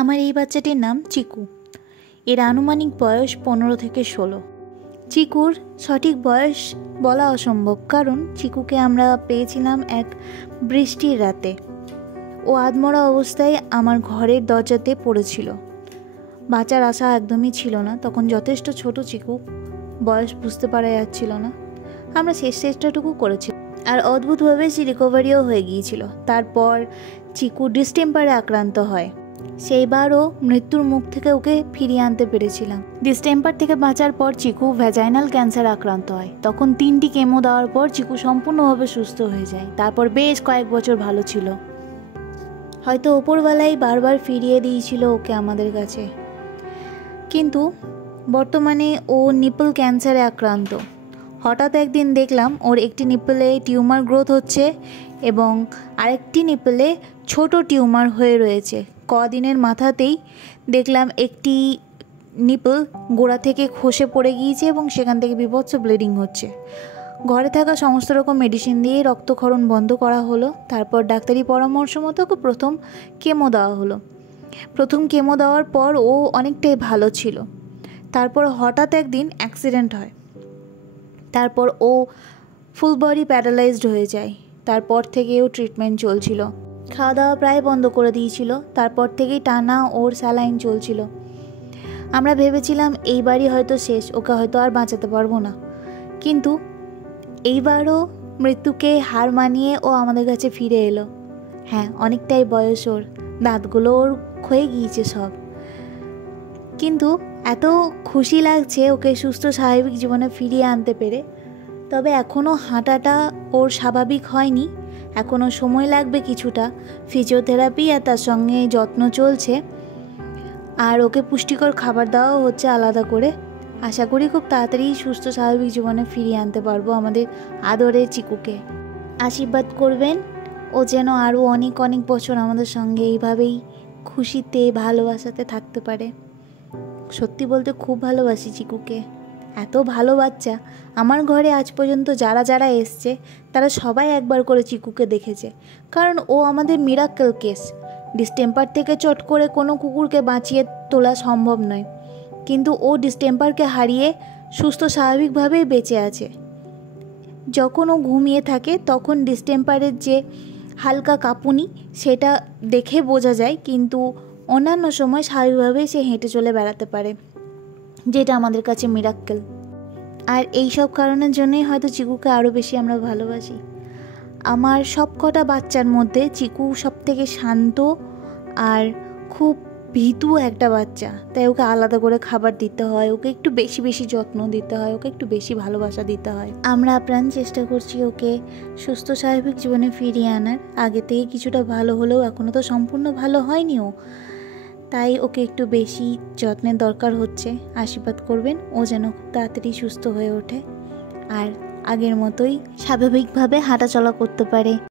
আমার এই বাচ্চাটির নাম চিকু। এর আনুমানিক বয়স 15 থেকে 16। চিকুর সঠিক বয়স বলা অসম্ভব, কারণ চিকুকে আমরা পেয়েছিলাম এক বৃষ্টির রাতে। ও আধমরা অবস্থায় আমার ঘরের দরজাতে পড়েছিল। বাঁচার আশা একদমই ছিল না, তখন যথেষ্ট ছোট চিকু, বয়স বুঝতে পারা যাচ্ছিল না। আমরা শেষ চেষ্টাটুকু করেছি, আর অদ্ভুতভাবে সে রিকভারিও হয়ে গিয়েছিল। তারপর চিকু ডিস্টেম্পারে আক্রান্ত হয়। সেইবারও মৃত্যুর মুখ থেকে ওকে ফিরিয়ে আনতে পেরেছিলাম। ডিস্টেম্পার থেকে বাঁচার পর চিকু ভ্যাজাইনাল ক্যান্সার আক্রান্ত হয়। তখন 3টি কেমো দেওয়ার পর চিকু সম্পূর্ণভাবে সুস্থ হয়ে যায়। তারপর বেশ কয়েক বছর ভালো ছিল। হয়তো ওপরবেলাই বারবার ফিরিয়ে দিয়েছিল ওকে আমাদের কাছে। কিন্তু বর্তমানে ও নিপল ক্যান্সারে আক্রান্ত। হঠাৎ একদিন দেখলাম ওর একটি নিপলে টিউমার গ্রোথ হচ্ছে এবং আরেকটি নিপলে ছোট টিউমার হয়ে রয়েছে। কদিনের মাথাতেই দেখলাম একটি নিপল গোড়া থেকে খসে পড়ে গিয়েছে এবং সেখান থেকে বীভৎস ব্লিডিং হচ্ছে। ঘরে থাকা সমস্ত রকম মেডিসিন দিয়ে রক্তক্ষরণ বন্ধ করা হলো। তারপর ডাক্তারি পরামর্শ মতো ওকে প্রথম কেমো দেওয়া হলো। প্রথম কেমো দেওয়ার পর ও অনেকটাই ভালো ছিল। তারপর হঠাৎ একদিন অ্যাক্সিডেন্ট হয়। তারপর ও ফুল বডি প্যারালাইজড হয়ে যায়। তারপর থেকেও ট্রিটমেন্ট চলছিল। খাওয়া দাওয়া প্রায় বন্ধ করে দিয়েছিল। তারপর থেকেই টানা ওর স্যালাইন চলছিল। আমরা ভেবেছিলাম এইবারই হয়তো শেষ, ওকে হয়তো আর বাঁচাতে পারবো না। কিন্তু এইবারও মৃত্যুকে হার মানিয়ে ও আমাদের কাছে ফিরে এলো। হ্যাঁ, অনেকটাই বয়স ওর, দাঁতগুলো ওর ক্ষয়ে গিয়েছে সব। কিন্তু এত খুশি লাগছে ওকে সুস্থ স্বাভাবিক জীবনে ফিরিয়ে আনতে পেরে। তবে এখনও হাঁটাটা ওর স্বাভাবিক হয়নি, এখনও সময় লাগবে কিছুটা। ফিজিওথেরাপি আর তার সঙ্গে যত্ন চলছে, আর ওকে পুষ্টিকর খাবার দেওয়াও হচ্ছে আলাদা করে। আশা করি খুব তাড়াতাড়ি সুস্থ স্বাভাবিক জীবনে ফিরিয়ে আনতে পারবো আমাদের আদরের চিকুকে। আশীর্বাদ করবেন ও যেন আরও অনেক অনেক বছর আমাদের সঙ্গে এইভাবেই খুশিতে ভালোবাসাতে থাকতে পারে। সত্যি বলতে খুব ভালোবাসি চিকুকে। এত ভালো বাচ্চা। আমার ঘরে আজ পর্যন্ত যারা যারা এসছে তারা সবাই একবার করে চিকুকে দেখেছে, কারণ ও আমাদের মিরাক্কেল কেস। ডিস্টেম্পার থেকে চট করে কোনো কুকুরকে বাঁচিয়ে তোলা সম্ভব নয়, কিন্তু ও ডিস্টেম্পারকে হারিয়ে সুস্থ স্বাভাবিকভাবেই বেঁচে আছে। যখন ও ঘুমিয়ে থাকে তখন ডিস্টেম্পারের যে হালকা কাঁপুনি সেটা দেখে বোঝা যায়, কিন্তু অন্যান্য সময় স্বাভাবিকভাবেই সে হেঁটে চলে বেড়াতে পারে, যেটা আমাদের কাছে মিরাক্কেল। আর এই সব কারণের জন্যই হয়তো চিকুকে আরও বেশি আমরা ভালোবাসি। আমার সব কটা বাচ্চার মধ্যে চিকু সব থেকে শান্ত আর খুব ভীতু একটা বাচ্চা। তাই ওকে আলাদা করে খাবার দিতে হয়, ওকে একটু বেশি বেশি যত্ন দিতে হয়, ওকে একটু বেশি ভালোবাসা দিতে হয়। আমরা আপ্রাণ চেষ্টা করছি ওকে সুস্থ স্বাভাবিক জীবনে ফিরিয়ে আনার। আগে থেকে কিছুটা ভালো হলেও এখনও তো সম্পূর্ণ ভালো হয়নি ও, তাই ওকে একটু বেশি যত্নের দরকার হচ্ছে। আশীর্বাদ করবেন ও যেন খুব তাড়াতাড়ি সুস্থ হয়ে ওঠে আর আগের মতোই স্বাভাবিকভাবে হাঁটাচলা করতে পারে।